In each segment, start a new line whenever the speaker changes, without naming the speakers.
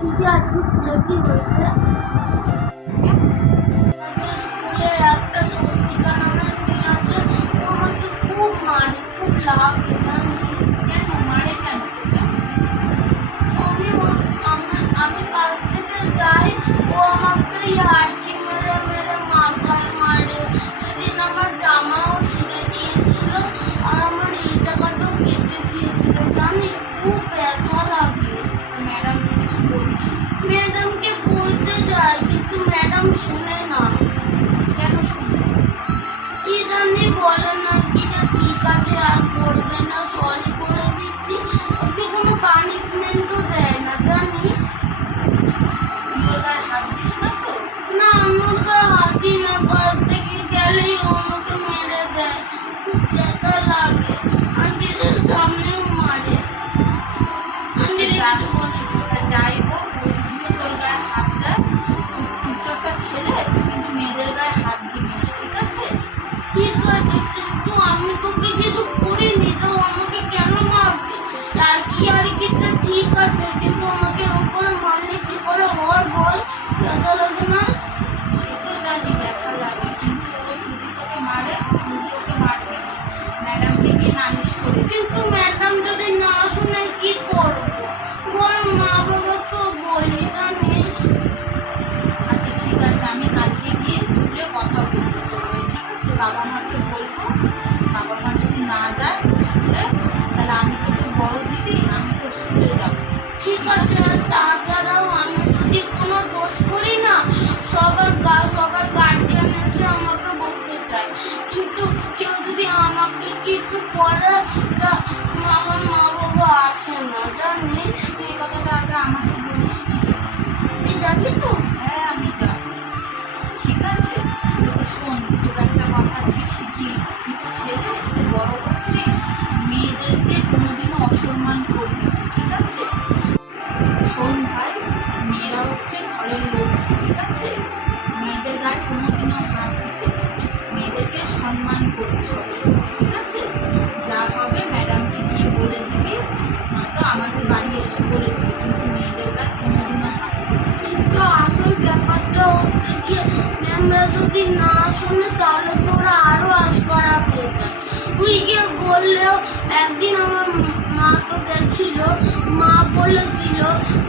দিদি আজকে স্কুলে কি হয়েছে স্কুলে একটা স্বস্তিকা নামের মেয়ে আছে। ও আমাকে খুব মারে খুব লাভ জানিস
কেন? মারে কেন তোকে?
আমি পাশ থেকে যাই ও আমাকে ইয়ার্কি ম্যাডামকে বলতে যাই কিন্তু ম্যাডাম শুনে না।
কেন শুনে
কি জানি বলে না যে ঠিক আছে আর করবে না সরি বলে দিচ্ছি। ওকে কোনো পানিশমেন্টও দেয় না জানিস?
তুই ওর গায়ে হাত দিস না তো?
না আমার গায়ে হাতি না
তা
আমার মা বাবা আসে না জানিস?
তুই এই কথাটা আগে আমাকে বলিস
তুই যাবি তো?
হ্যাঁ আমি যাব ঠিক আছে তোকে শোন তোকে একটা কথা আজকে শিখি তুই তো ছেলে তুই বড় হচ্ছিস মেয়েদেরকে কোনোদিনও অসম্মান করবি ঠিক আছে? শোন ভাই মেয়েরা হচ্ছে ঘরের লোক ঠিক আছে? মেয়েদের গায়ে কোনোদিনও হাত দিতে। মেয়েদেরকে সম্মান করবি সবসময়। গিয়ে
ম্যামরা যদি না শুনে, তাহলে তো ওরা আরও আশ করা হয়ে যায় তুই গিয়ে বললেও একদিন আমার মা তো গেছিল, মা বলেছিল,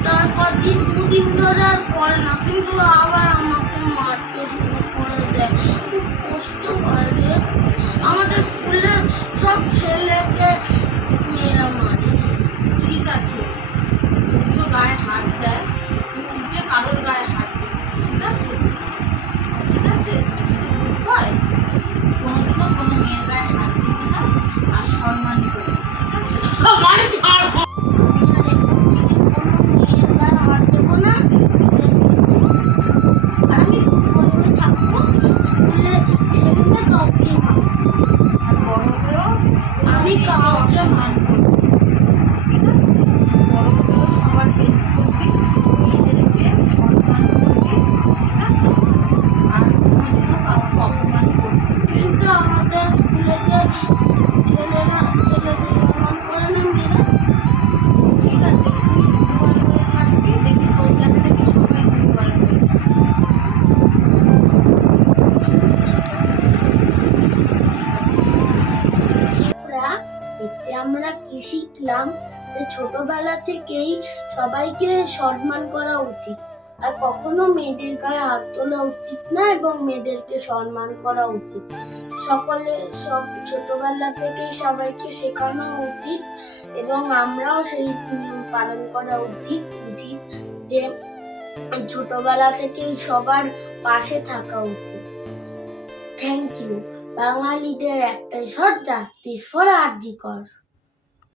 তারপর দিন, দুদিন ধরে আর পড়ে না, কিন্তু আবার আমাকে মারতে শুরু করে দেয়। খুব কষ্ট হয় রে। আমাদের স্কুলে সব ছেলেকে শিখলাম যে ছোটবেলা থেকেই সবাইকে সম্মান করা উচিত। আর কখনো মেয়েদের গায়ে হাত তোলা উচিত না এবং মেয়েদেরকে সম্মান করা উচিত। সকলে, সব ছোটবেলা থেকেই সবাইকে শেখানো উচিত এবং আমরাও সেই নিয়ম পালন করা উচিত উচিত যে ছোটবেলা থেকেই সবার পাশে থাকা উচিত। থ্যাংক ইউ বাঙালিদের একটাই শর্ট জাস্টিস ফর আরজি কর।